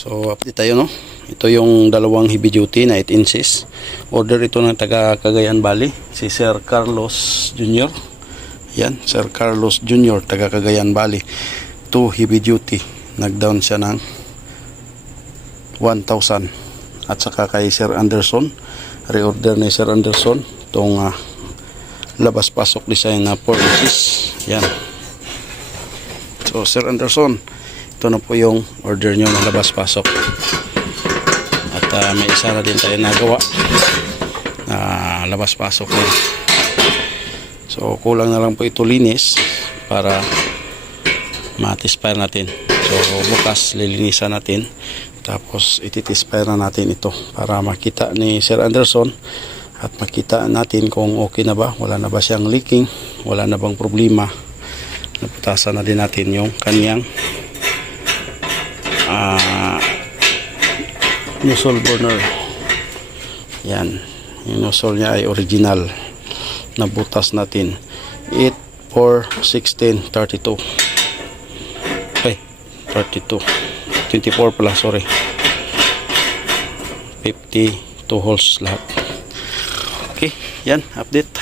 So update tayo, no. Ito yung dalawang heavy duty na 8 inches. Order ito ng taga Cagayan Valley, si Sir Carlos Jr. Yan, Sir Carlos Jr. taga Cagayan Valley. 2 heavy duty. Nag-down siya ng 1,000. At saka kay Sir Anderson, reorder ni Sir Anderson itong labas-pasok design na 4 inches. Yan. So Sir Anderson, ito na po yung order nyo ng labas-pasok. At may isa na din tayo nagawa na labas-pasok na. So kulang na lang po ito linis para matispire natin. So bukas lilinisan natin, tapos ititispire na natin ito para makita ni Sir Anderson at makita natin kung okay na ba, wala na ba siyang leaking, wala na bang problema. Naputasan na din natin yung kanyang nozzle burner. Yan, yung nozzle niya ay original. Nabutas natin 8, 4, 16, 32 ay 32 24 pala, sorry, 52 holes lahat. Okay, yan, update.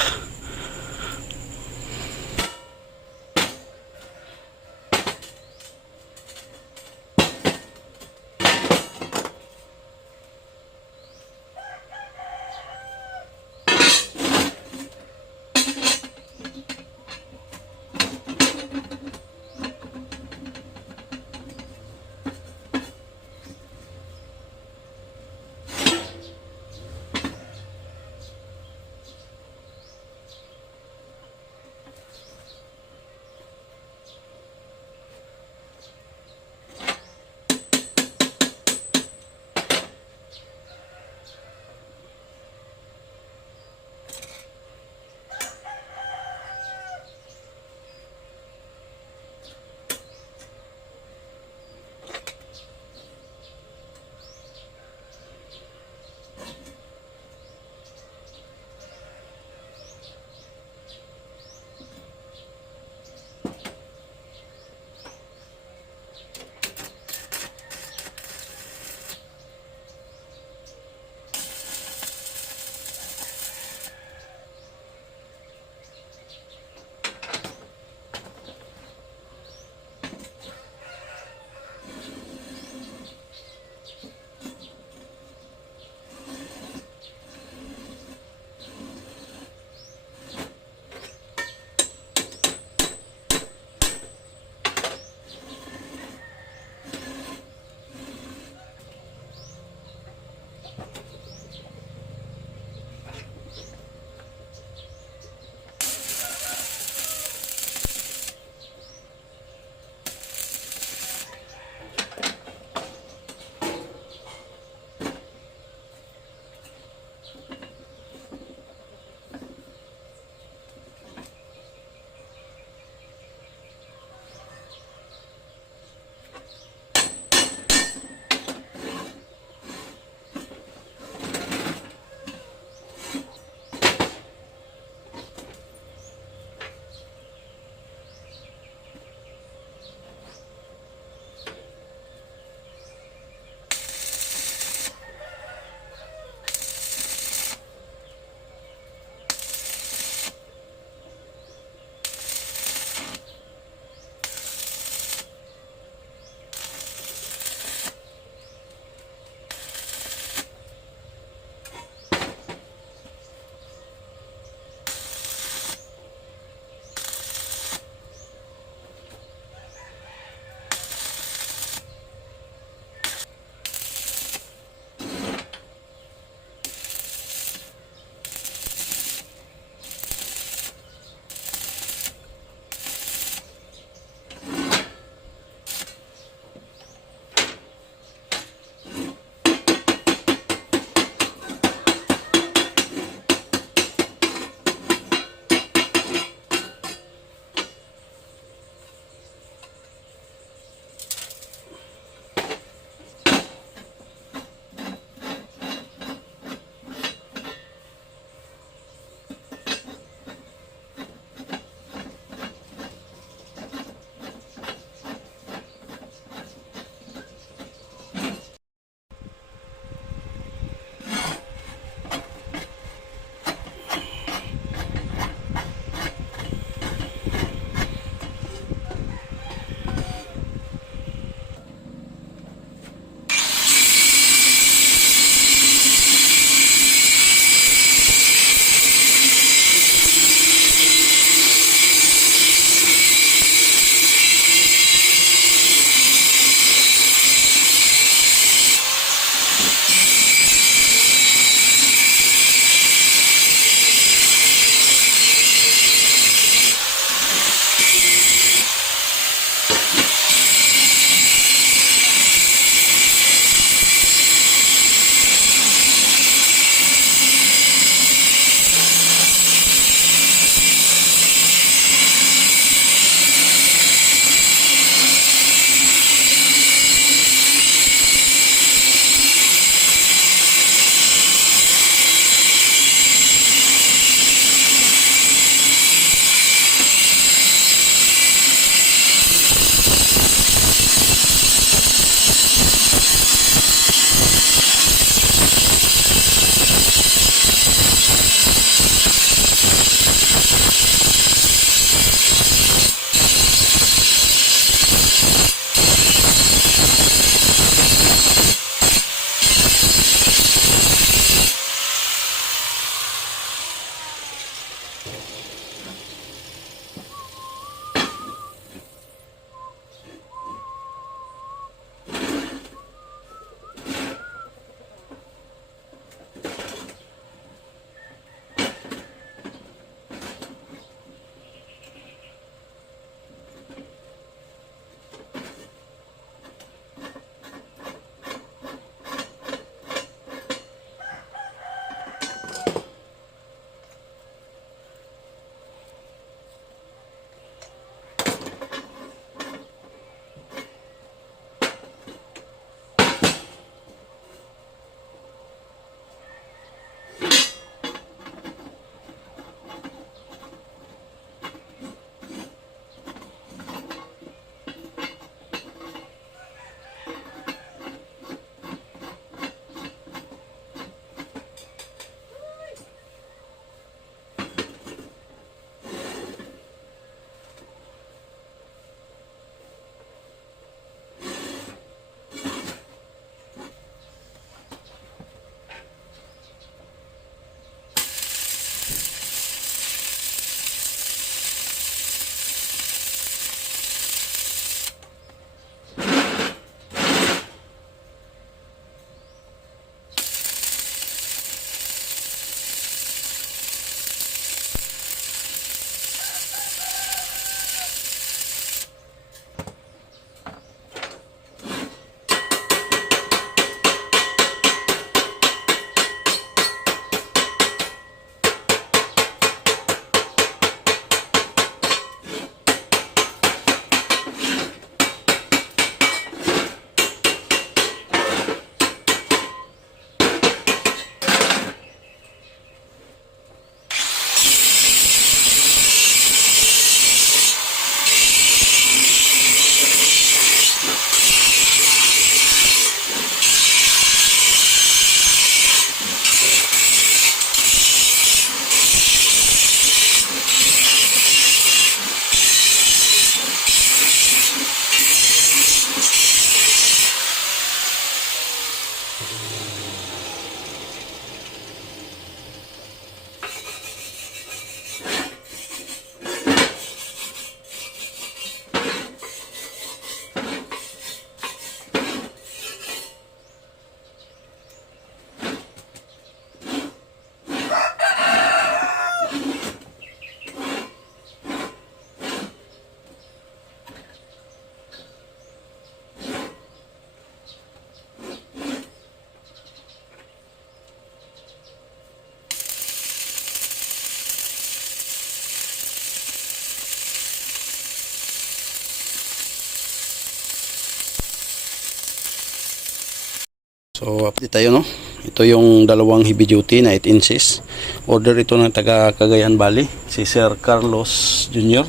So update tayo, no. Ito yung dalawang heavy duty na 8 inches. Order ito ng taga Cagayan Valley, si Sir Carlos Jr.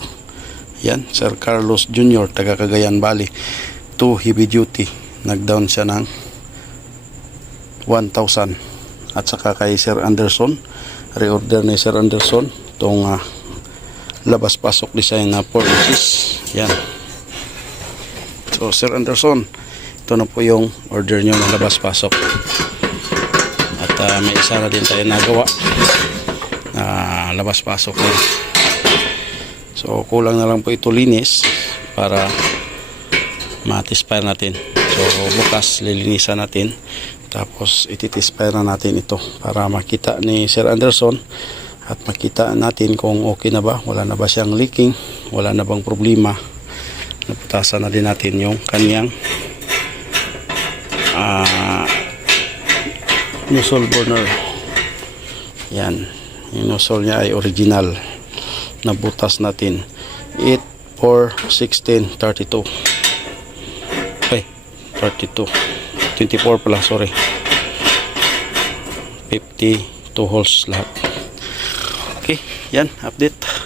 Yan, Sir Carlos Jr. taga Cagayan Valley. 2 heavy duty. Nag-down siya ng 1,000. At saka kay Sir Anderson, reorder ni Sir Anderson itong labas-pasok design na 4 inches. Yan. So Sir Anderson, ito na po yung order nyo ng labas-pasok. At may isa na din tayo nagawa na labas-pasok na. So kulang na lang po ito linis para matispire natin. So bukas lilinisan natin, tapos ititispire na natin ito para makita ni Sir Anderson at makita natin kung okay na ba, wala na ba siyang leaking, wala na bang problema. Naputasan na din natin yung kanyang nozzle burner. Yan, yung nozzle niya ay original. Nabutas natin 8, 4, 16, 32 ay 32 24 pala, sorry, 52 holes lahat. Okay, yan, update.